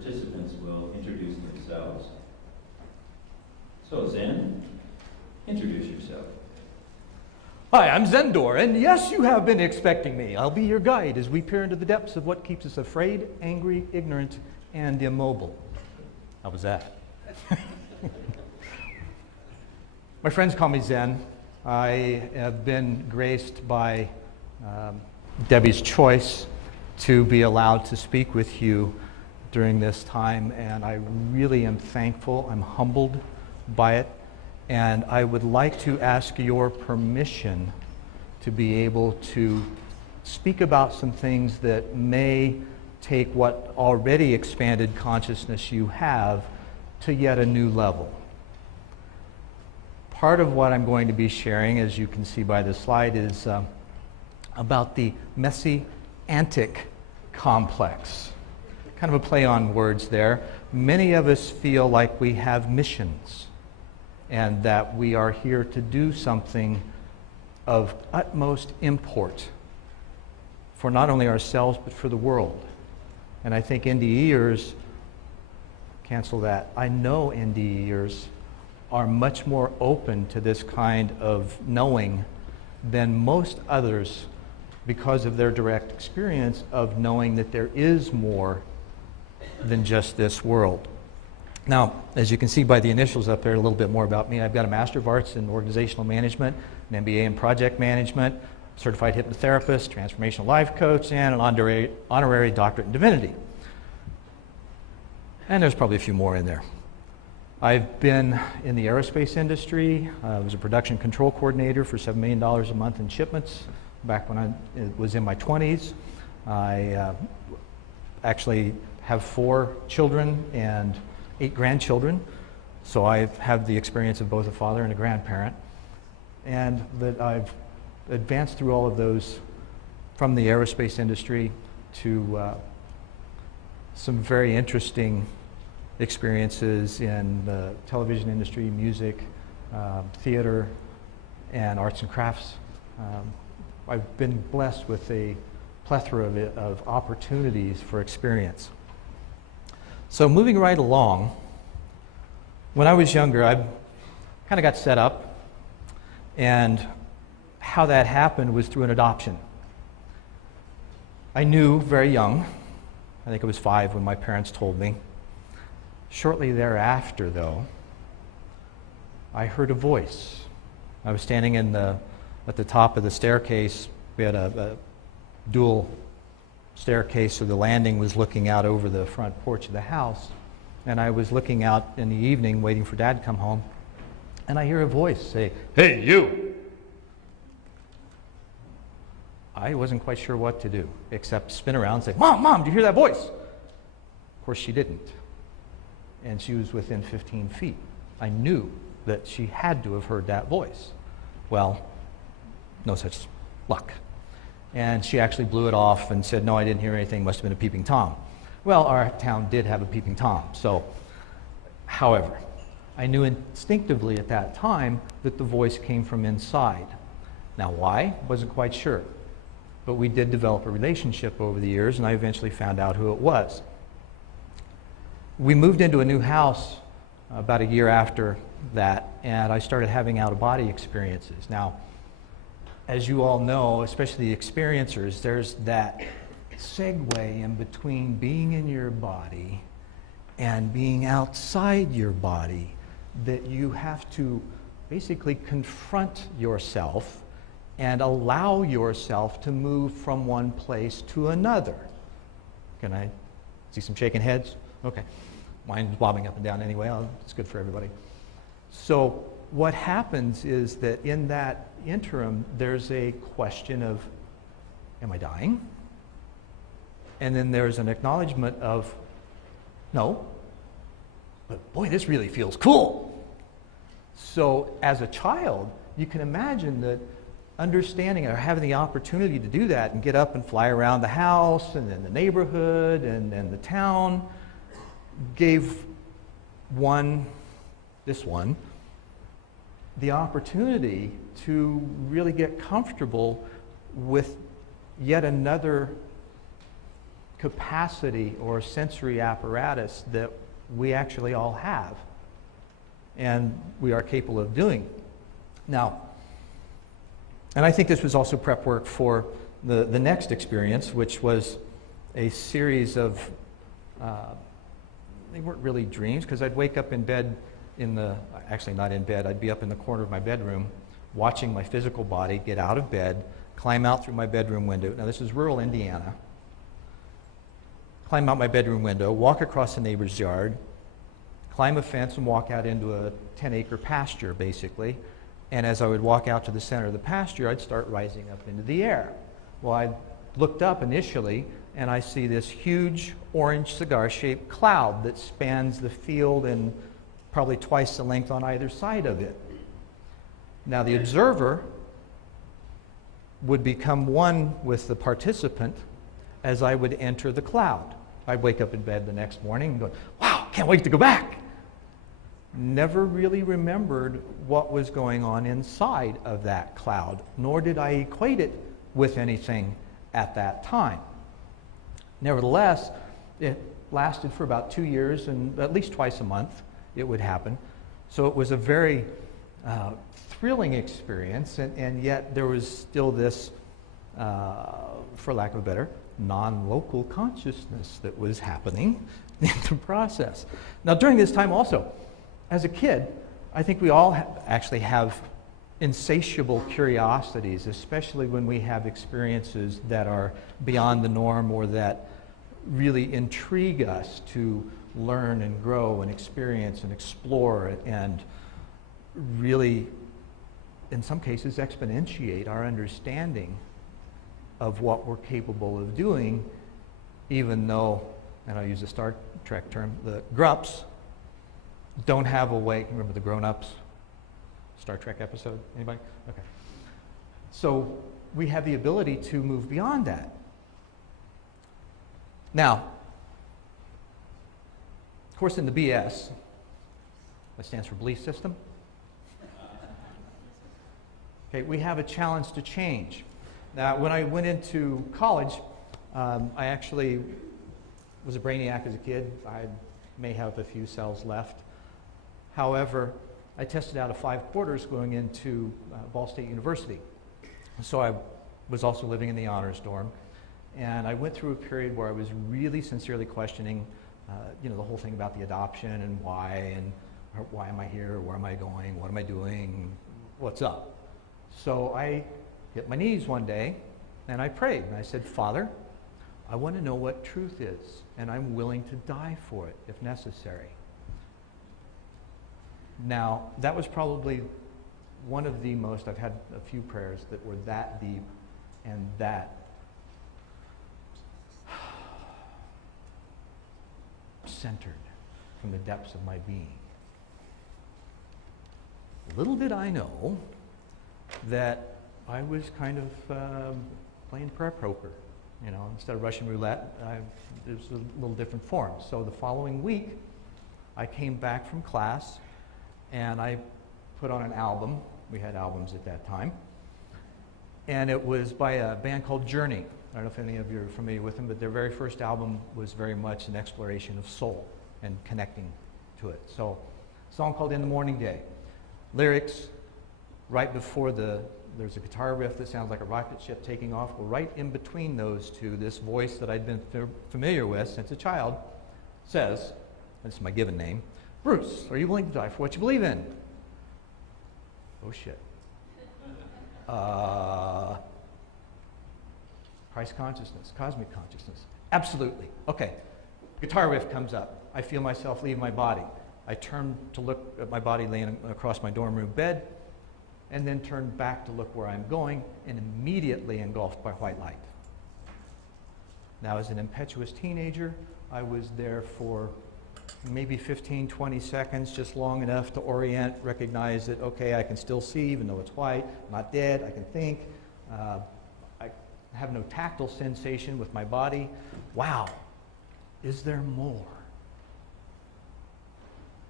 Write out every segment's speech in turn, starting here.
participants will introduce themselves. So Zen, introduce yourself. Hi, I'm Zendor, and yes, you have been expecting me. I'll be your guide as we peer into the depths of what keeps us afraid, angry, ignorant, and immobile. How was that? My friends call me Zen. I have been graced by Debbie's choice to be allowed to speak with you during this time, and I really am thankful. I'm humbled by it, and I would like to ask your permission to be able to speak about some things that may take what already expanded consciousness you have to yet a new level. Part of what I'm going to be sharing, as you can see by the slide, is about the messy-antic complex. Kind of a play on words there. Many of us feel like we have missions and that we are here to do something of utmost import for not only ourselves but for the world. And I think NDEers, cancel that, I know NDEers are much more open to this kind of knowing than most others because of their direct experience of knowing that there is more than just this world. Now, as you can see by the initials up there, a little bit more about me. I've got a Master of Arts in Organizational Management, an MBA in Project Management, Certified Hypnotherapist, Transformational Life Coach, and an honorary doctorate in Divinity. And there's probably a few more in there. I've been in the aerospace industry. I was a production control coordinator for $7 million a month in shipments back when I was in my 20s. I actually have 4 children and 8 grandchildren, so I have the experience of both a father and a grandparent, and that I've advanced through all of those from the aerospace industry to some very interesting experiences in the television industry, music, theater, and arts and crafts. I've been blessed with a plethora of opportunities for experience. So moving right along, when I was younger, I kind of got set up, and how that happened was through an adoption. I knew very young, I think I was 5 when my parents told me. Shortly thereafter, though, I heard a voice. I was standing at the top of the staircase. We had a dual staircase, so the landing was looking out over the front porch of the house. And I was looking out in the evening, waiting for Dad to come home, and I hear a voice say, "Hey, you!" I wasn't quite sure what to do, except spin around and say, "Mom, Mom, do you hear that voice?" Of course, she didn't. And she was within 15 feet. I knew that she had to have heard that voice. Well, no such luck. And she actually blew it off and said, "No, I didn't hear anything, must have been a peeping Tom." Well, our town did have a peeping Tom, so, however, I knew instinctively at that time that the voice came from inside. Now why? Wasn't quite sure. But we did develop a relationship over the years, and I eventually found out who it was. We moved into a new house about a year after that, and I started having out-of-body experiences. Now, as you all know, especially the experiencers, there's that segue in between being in your body and being outside your body that you have to basically confront yourself and allow yourself to move from one place to another. Can I see some shaking heads? Okay. Mine's bobbing up and down anyway. It's good for everybody. So what happens is that in that interim, there's a question of, am I dying? And then there's an acknowledgement of, no, but boy, this really feels cool. So as a child, you can imagine that understanding or having the opportunity to do that and get up and fly around the house and then the neighborhood and the town gave this one, the opportunity to really get comfortable with yet another capacity or sensory apparatus that we actually all have and we are capable of doing. Now, and I think this was also prep work for the next experience, which was a series of, they weren't really dreams, because I'd wake up in bed actually not in bed, I'd be up in the corner of my bedroom watching my physical body get out of bed, climb out through my bedroom window. Now this is rural Indiana. Climb out my bedroom window, walk across the neighbor's yard, climb a fence and walk out into a 10-acre pasture, basically. And as I would walk out to the center of the pasture, I'd start rising up into the air. Well, I looked up initially, and I see this huge orange cigar-shaped cloud that spans the field and probably twice the length on either side of it. Now, the observer would become one with the participant as I would enter the cloud. I'd wake up in bed the next morning and go, wow, can't wait to go back. Never really remembered what was going on inside of that cloud, nor did I equate it with anything at that time. Nevertheless, it lasted for about 2 years, and at least twice a month it would happen. So it was a very thrilling experience, and yet there was still this, for lack of a better, non-local consciousness that was happening in the process. Now, during this time also, as a kid, I think we all actually have insatiable curiosities, especially when we have experiences that are beyond the norm or that really intrigue us to learn and grow and experience and explore and really, in some cases, exponentiate our understanding of what we're capable of doing, even though, and I'll use a Star Trek term, the grups don't have a way. Remember the grown-ups Star Trek episode? Anybody? Okay. So we have the ability to move beyond that. Now, of course, in the BS, that stands for belief system. Okay, we have a challenge to change. Now, when I went into college, I actually was a brainiac as a kid. I may have a few cells left. However, I tested out of 5 quarters going into Ball State University. So I was also living in the honors dorm. And I went through a period where I was really sincerely questioning, the whole thing about the adoption and why am I here, where am I going, what am I doing, what's up. So I hit my knees one day and I prayed and I said, Father, I want to know what truth is, and I'm willing to die for it if necessary. Now, that was probably one of the most, I've had a few prayers that were that deep and that centered from the depths of my being. Little did I know that I was kind of playing prep poker. Instead of Russian roulette, it was a little different form. So the following week, I came back from class and I put on an album. We had albums at that time. And it was by a band called Journey. I don't know if any of you are familiar with them, but their very first album was very much an exploration of soul and connecting to it. So, a song called In the Morning Day. Lyrics, right before there's a guitar riff that sounds like a rocket ship taking off. Well, right in between those two, this voice that I'd been familiar with since a child says, this is my given name, Bruce, are you willing to die for what you believe in? Oh shit. Christ consciousness, cosmic consciousness. Absolutely. Okay. Guitar riff comes up. I feel myself leave my body. I turn to look at my body laying across my dorm room bed, and then turn back to look where I'm going, and immediately engulfed by white light. Now, as an impetuous teenager, I was there for maybe 15, 20 seconds, just long enough to orient, recognize that, okay, I can still see, even though it's white, I'm not dead, I can think. I have no tactile sensation with my body. Wow, is there more?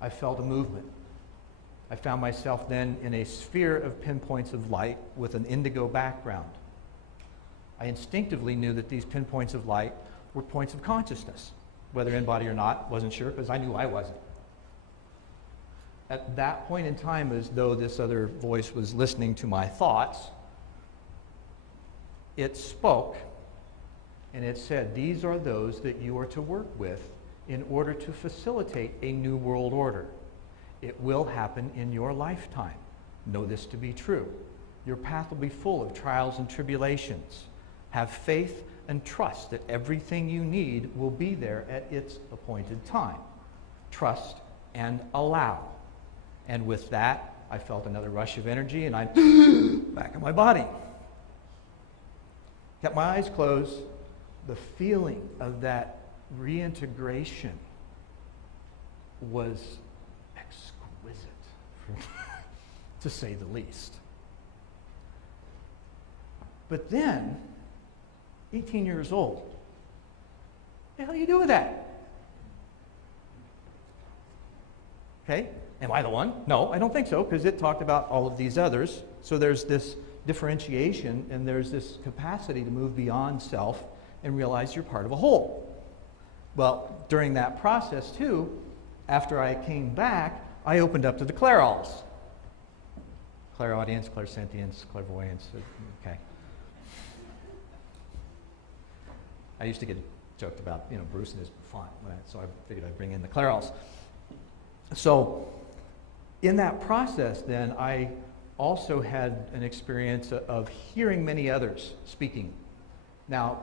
I felt a movement. I found myself then in a sphere of pinpoints of light with an indigo background. I instinctively knew that these pinpoints of light were points of consciousness. Whether in body or not, wasn't sure, because I knew I wasn't. At that point in time, as though this other voice was listening to my thoughts, it spoke, and it said, these are those that you are to work with in order to facilitate a new world order. It will happen in your lifetime. Know this to be true. Your path will be full of trials and tribulations. Have faith and trust that everything you need will be there at its appointed time. Trust and allow. And with that, I felt another rush of energy, and I'm back in my body. Kept my eyes closed. The feeling of that reintegration was exquisite, to say the least. But then, 18 years old, what the hell do you do with that? Okay, am I the one? No, I don't think so, because it talked about all of these others. So there's this differentiation, and there's this capacity to move beyond self and realize you're part of a whole. Well, during that process, too, after I came back, I opened up to the clairaudience. Clairaudience, clairsentience, clairvoyance, okay. I used to get joked about, Bruce and his font, so I figured I'd bring in the clairaudience. So, in that process, then, I also had an experience of hearing many others speaking. Now,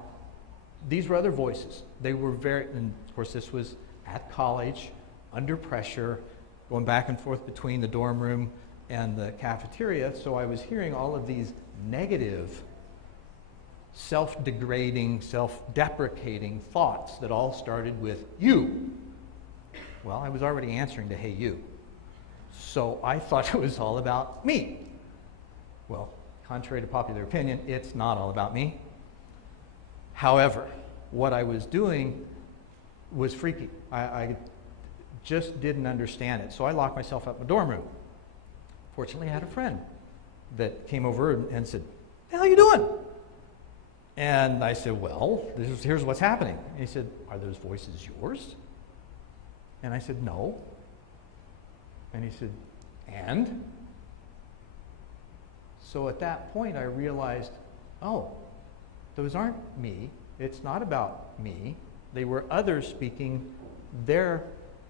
these were other voices. They were and of course, this was at college, under pressure, going back and forth between the dorm room and the cafeteria, so I was hearing all of these negative, self-degrading, self-deprecating thoughts that all started with you. Well, I was already answering to hey you. So I thought it was all about me. Well, contrary to popular opinion, it's not all about me. However, what I was doing was freaky. I just didn't understand it. So I locked myself up in my dorm room. Fortunately, I had a friend that came over and said, "What the hell are you doing?" And I said, "Well, here's what's happening." And he said, "Are those voices yours?" And I said, "No." And he said, "And?" So at that point, I realized, oh, those aren't me. It's not about me. They were others speaking their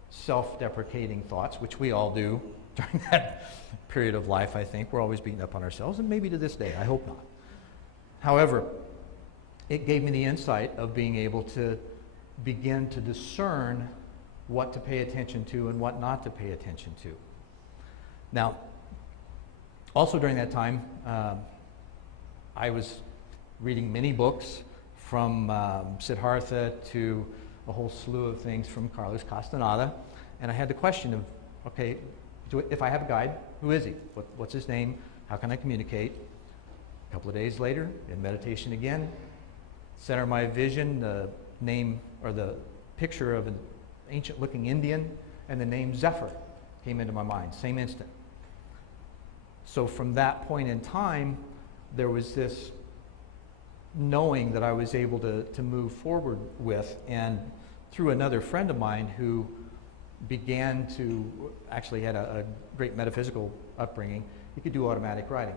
self-deprecating thoughts, which we all do during that period of life, I think. We're always beating up on ourselves, and maybe to this day. I hope not. However, it gave me the insight of being able to begin to discern what to pay attention to and what not to pay attention to. Now, also during that time, I was reading many books from Siddhartha to a whole slew of things from Carlos Castaneda, and I had the question of, okay, if I have a guide, who is he? What's his name? How can I communicate? A couple of days later, in meditation again, center of my vision, the name or the picture of an ancient-looking Indian, and the name Zephyr came into my mind, same instant. So from that point in time, there was this knowing that I was able to move forward with, and through another friend of mine who began to, actually had a great metaphysical upbringing, he could do automatic writing.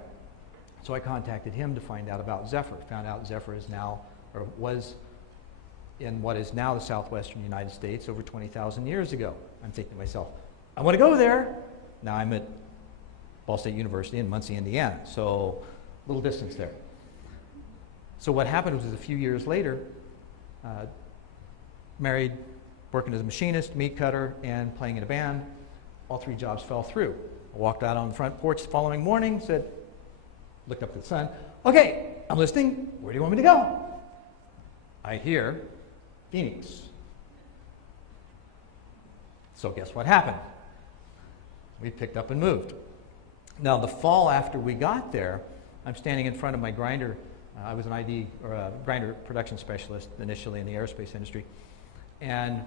So I contacted him to find out about Zephyr. Found out Zephyr is now, or was in what is now the southwestern United States over 20,000 years ago. I'm thinking to myself, I want to go there. Now I'm at Ball State University in Muncie, Indiana, so a little distance there. So what happened was a few years later, married, working as a machinist, meat cutter, and playing in a band. All three jobs fell through. I walked out on the front porch the following morning, looked up at the sun, okay, I'm listening, where do you want me to go? I hear Phoenix. So guess what happened? We picked up and moved. Now the fall after we got there, I'm standing in front of my grinder. I was an ID or a grinder production specialist initially in the aerospace industry. And